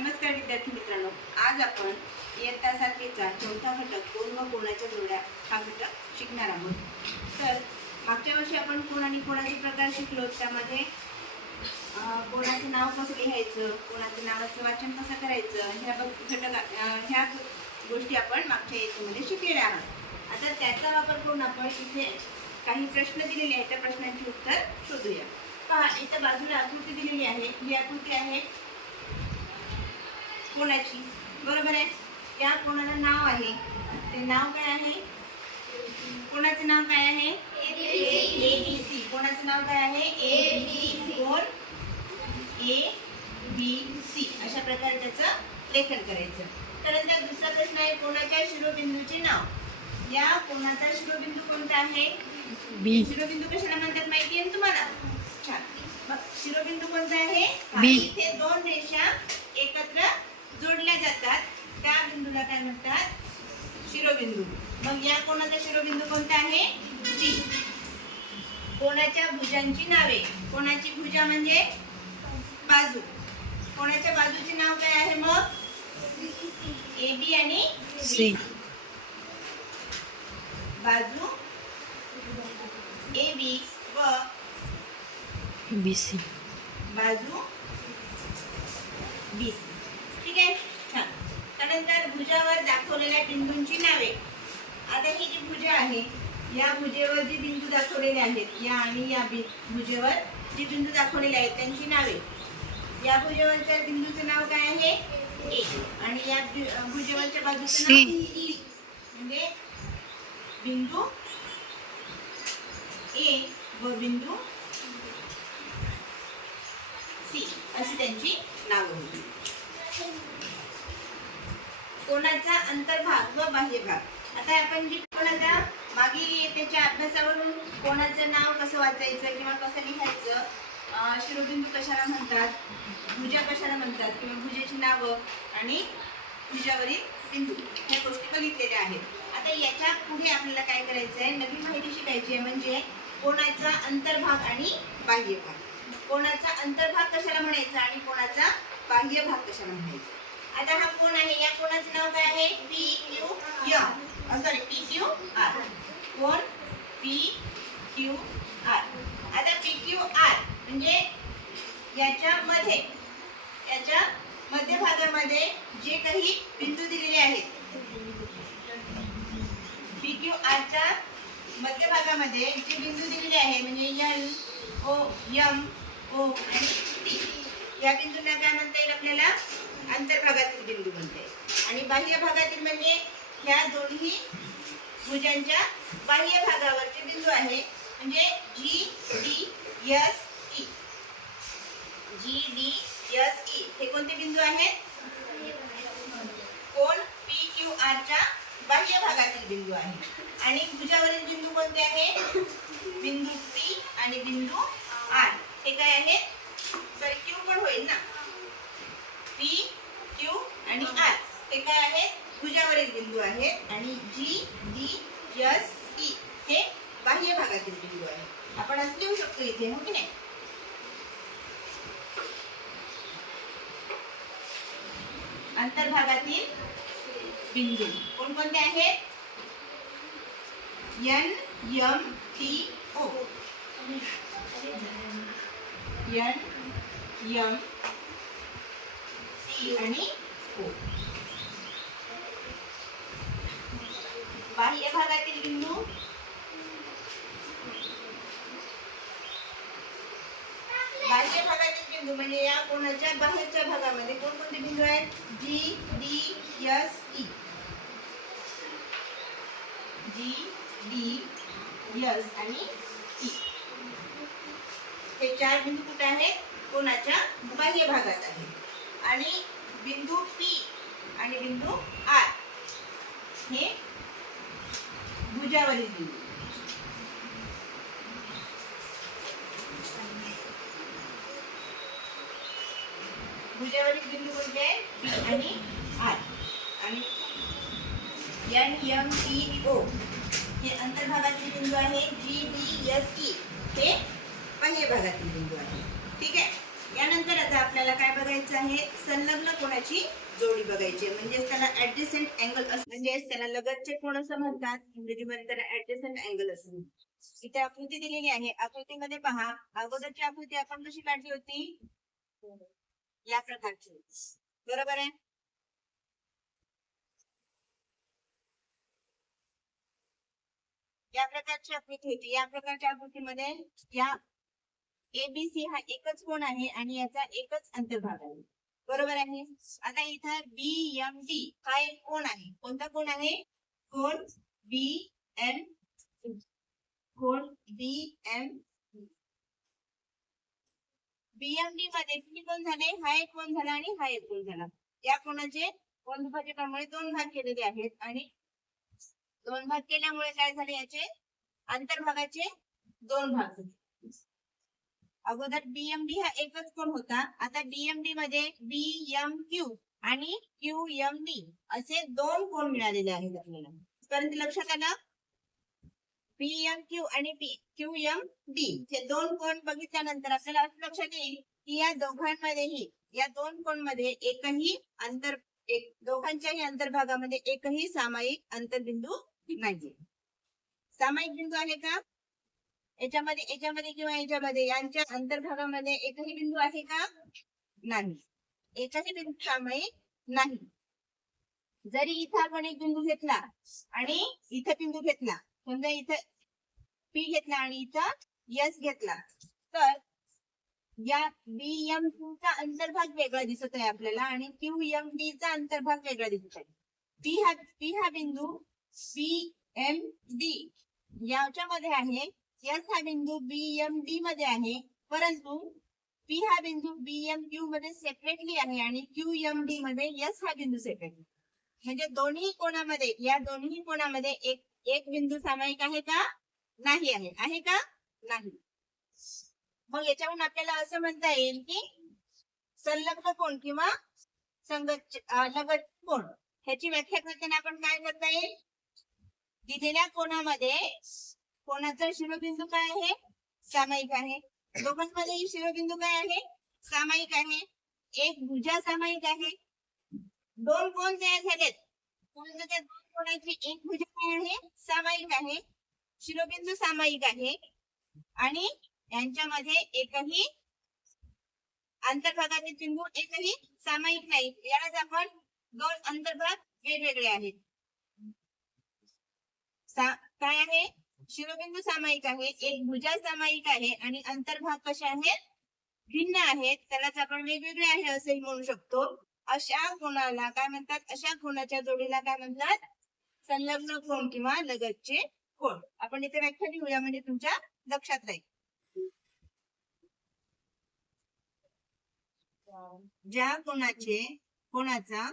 नमस्कार विद्यार्थी मित्रांनो. आज आपण इयत्ता सातवीचा चौथा घटक कोण व कोणाच्या जोड्या हा घटक शिकणार आहोत. तर मागच्या वर्षी आपण कोण आणि कोणाचे प्रकार शिकलो? त्यामध्ये कोणाचं नाव कसं लिहायचं? कोणाचं नावाचं वाचन कसं करायचं? ह्या बघ- घटक ह्या गोष्टी आपण मागच्या इयत्तेमध्ये शिकलेल्या आहोत. आता त्याचा वापर करून आपण इथे काही प्रश्न दिलेले आहेत. त्या प्रश्नांची उत्तर शोधूया. पहा इथं बाजूला आकृती दिलेली आहे. ही आकृती आहे कोणाची? बरोबर आहे? या कोणाला नाव आहे? ते नाव काय आहे? कोणाचं नाव काय आहे? ए बी सी कोणाचं नाव काय आहे? ए बी सी कोण? ए बी सी अशा प्रकारे त्याचं लेखन करायचं. त्यानंतर दुसरा प्रश्न आहे कोणाच्या शिरोबिंदूचे नाव? या कोणाचा शिरोबिंदू कोणता आहे? बी शिरोबिंदू कशाला म्हणतात माहिती आहे तुम्हाला? शिरोबिंदू कोणता आहे. इथे काय म्हणतात? शिरोबिंदू. मग या कोणाचा शिरोबिंदू कोणता आहे? बी कोणाच्या भुजांची नावे? कोणाची भुजा म्हणजे? बाजू. कोणाच्या बाजूचे नाव काय आहे मग? ए बी आणि सी. बाजू. ए बी व बी सी. बाजू. बी. ठीक आहे? छान. त्यानंतर भुजावर दाखवलेल्या बिंदूंची नावे. आता ही जी भुजा आहे या भुजेवर जी बिंदू दाखवलेले आहेत या आणि या भुजेवर जी बिंदू दाखवलेले आहेत त्यांची नावे. या भुजेवरच्या बिंदूचं नाव काय आहे? ए. आणि या भुजेवरच्या बाजूचं. नाव सी. म्हणजे बिंदू ए व बिंदू सी. अशी त्यांची नावं होती. कोणाचा अंतर्भाग व बाह्यभाग. आता आपण जी कोणाचा मागील त्याच्या अभ्यासावरून कोणाचं नाव कसं वाचायचं किंवा कसं लिहायचं शिरोबिंदू कशाला म्हणतात भुजा कशाला म्हणतात किंवा भुजेची नावं आणि भुजावरील बिंदू ह्या गोष्टी बघितलेल्या आहेत. आता याच्यापुढे आपल्याला काय करायचं आहे नवीन माहिती शिकायची आहे म्हणजे कोणाचा अंतर्भाग आणि बाह्यभाग. कोणाचा अंतर्भाग कशाला म्हणायचा आणि कोणाचा बाह्य भाग कशाला म्हणायचा? आता हा कोण आहे या कोणाचं नाव काय आहे P Q M sorry P Q R कोण पी क्यू आर आता पी क्यू आर म्हणजे याच्यामध्ये याच्या मध्यभागामध्ये जे काही बिंदू दिलेले आहेत पी क्यू आरच्या मध्यभागामध्ये जे बिंदू दिलेले आहे म्हणजे एन ओ एम ओ आणि टी या बिंदूंना काय म्हणता येईल आपल्याला? अंतर्भागातील बिंदू म्हणता येईल. आणि बाह्य भागातील म्हणजे ह्या दोन्ही भुजांच्या बाह्य भागावरचे बिंदू आहे. म्हणजे G D S E G D S E हे कोणते बिंदू आहेत? कोण? पी क्यू आरच्या बाह्य भागातील बिंदू आहे. आणि भुजावरील बिंदू कोणते आहे? बिंदू पी आणि बिंदू आर हे काय आहे? सॉरी क्यू पण होईल ना. पी क्यू आणि आर हे काय आहेत भुजावरील बिंदू आहेत आणि जी डी एस ई हे बाह्य भागातील बिंदू आहेत आपण असं लिहू शकतो इथे हो की नाही? अंतर्भागातील बिंदू. कोणकोणते आहेत? N M T O N M C आणि ओ बाह्य भागातील बिंदू. बाह्य भागातील बिंदू म्हणजे या कोणाच्या? बाहेरच्या भागामध्ये कोणकोणते बिंदू आहेत? G D S E G D S आणि ई हे चार बिंदू कुठे आहेत? कोणाच्या बाह्य भागात आहेत. आणि बिंदू पी आणि बिंदू आर हे भुजावरील बिंदू. भुजावरील बिंदू कोणते आहेत पी आणि आर. आणि एन एम टी ओ हे अंतर्भागातील बिंदू आहे जी डी एस ई हे बाह्य भागातील बिंदू आहे. ठीक आहे? यानंतर आता आपल्याला काय बघायचं आहे? संलग्न कोणाची जोडी बघायची म्हणजेच त्याला ऍडजस्टंट अँगल असं म्हणजेच त्याला लगतचे कोण असं म्हणतात? इंग्रजीमध्ये त्याला ऍडजस्टंट अँगल असं म्हणतात. इथे आकृती दिलेली आहे. आकृतीमध्ये पहा अगोदरची आकृती आपण कशी काढली होती? या प्रकारची. बरोबर आहे? या प्रकारची आकृती होती. या प्रकारच्या आकृतीमध्ये या एबीसी हा एकच कोण आहे आणि याचा एकच अंतर्भाग आहे. बरोबर आहे? आता इथं बी एम डी हा एक कोण आहे. कोणता कोण आहे? कोण बी एम कोण बी एम बीएमडी मध्ये किती कोण झाले? हा एक कोण झाला आणि हा एक कोण झाला. या कोणाचे कोण विभाजकामुळे दोन भाग केलेले आहेत आणि दोन भाग केल्यामुळे काय झाले याचे? अंतर्भागाचे दोन भाग. झाले. अगोदर बीएमडी हा एकच कोण होता. आता डीएमडी मध्ये बी एम क्यू आणि क्यू एम डी असे दोन कोण मिळालेले आहेत आपल्याला. परंतु लक्षात आलं? पी एम क्यू आणि पी क्यू एम डी हे दोन कोण बघितल्यानंतर आपल्याला असं लक्षात येईल की या दोघांमध्येही या दोन कोणमध्ये एकही अंतर एक दोघांच्याही अंतर्भागामध्ये एकही सामायिक अंतरबिंदू नाहीये. सामायिक बिंदू आहे का? याच्यामध्ये याच्यामध्ये किंवा याच्यामध्ये यांच्या अंतर्भागामध्ये एकही बिंदू आहे का? नाही. एकही बिंदू सामायिक नाही. जरी इथं आपण एक बिंदू घेतला आणि इथं बिंदू घेतला समजा इथं पी घेतला आणि इथं यस घेतला तर या बी एम चा अंतर्भाग वेगळा दिसत आहे आपल्याला आणि क्यू एम बी चा अंतर्भाग वेगळा दिसत आहे पी हा पी हा बिंदू बी एम डी याच्यामध्ये आहे यस हा बिंदू बी एम डी मध्ये आहे परंतु पी हा बिंदू बी एम क्यू मध्ये सेपरेटली आहे आणि क्यू एम डी मध्ये यस हा बिंदू सेपरेटली म्हणजे दोन्ही कोणामध्ये या दोन्ही कोणामध्ये एक एक बिंदू सामायिक आहे का? नाही आहे. आहे का? नाही. मग याच्यावरून आपल्याला असं म्हणता येईल की संलग्न कोण किंवा संगत लगत कोण? ह्याची व्याख्या करताना आपण काय करता येईल? दिलेल्या कोणामध्ये? कोणाचा शिरोबिंदू काय आहे? सामायिक आहे. दोघांमध्ये शिरोबिंदू काय आहे? सामायिक आहे. एक भुजा सामायिक आहे. दोन कोण तयार झालेत? त्या दोन कोणाची? एक भुजा काय आहे? सामायिक आहे. शिरोबिंदू सामायिक आहे. आणि यांच्यामध्ये एकही अंतर्भागातील बिंदू एकही सामायिक नाही. यालाच आपण दोन अंतर्भाग वेगवेगळे आहेत. काय आहे? शिरोबिंदू सामायिक आहे एक भुजा सामायिक आहे आणि अंतर्भाग कसे आहेत? भिन्न आहेत. त्यालाच आपण वेगवेगळे आहे असंही म्हणू शकतो. अशा कोणाला काय म्हणतात? अशा कोणाच्या जोडीला काय म्हणतात? संलग्न कोण किंवा लगतचे कोण आपण इथे व्याख्या लिहूया म्हणजे तुमच्या लक्षात राहील. ज्या कोणाचे कोणाचा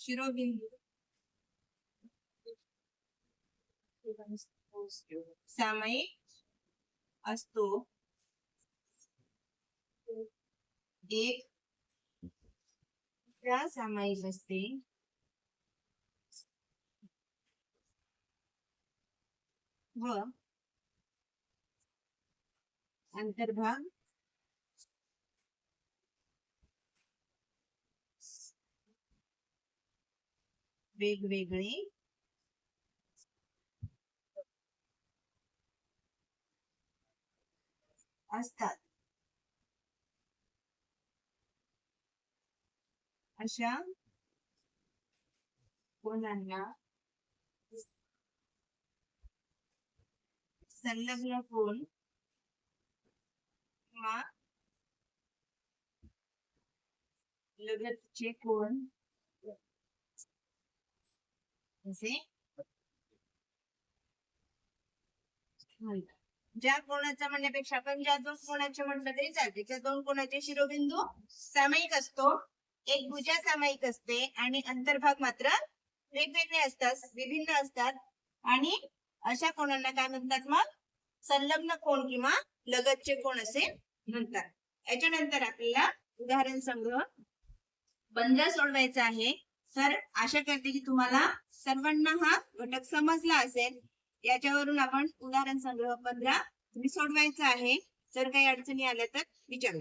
शिरोबिंदू सामायिक असतो. एक. सामायिक असते व. अंतर्भाग. वेगवेगळे. असतात. अशा कोणांना संलग्न कोण किंवा लगतचे कोण असे म्हणतात ज्या कोणाचं म्हणण्यापेक्षा आपण ज्या दोन कोणाचे म्हटलं तरी चालते. त्या दोन कोणाचे शिरोबिंदू सामायिक असतो एक भुजा सामायिक असते आणि अंतर्भाग मात्र वेगवेगळे असतात विभिन्न असतात. आणि अशा कोणाला काय म्हणतात मग? संलग्न कोण किंवा लगतचे कोण असे म्हणतात. याच्यानंतर आपल्याला उदाहरण संग्रह पंधरा सोडवायचा आहे. तर आशा करते की तुम्हाला सर्वांना हा घटक समजला असेल. याच्यावरून आपण उदाहरण संग्रह पंधरा सोडवायचा आहे. जर काही अडचणी आल्या तर विचारू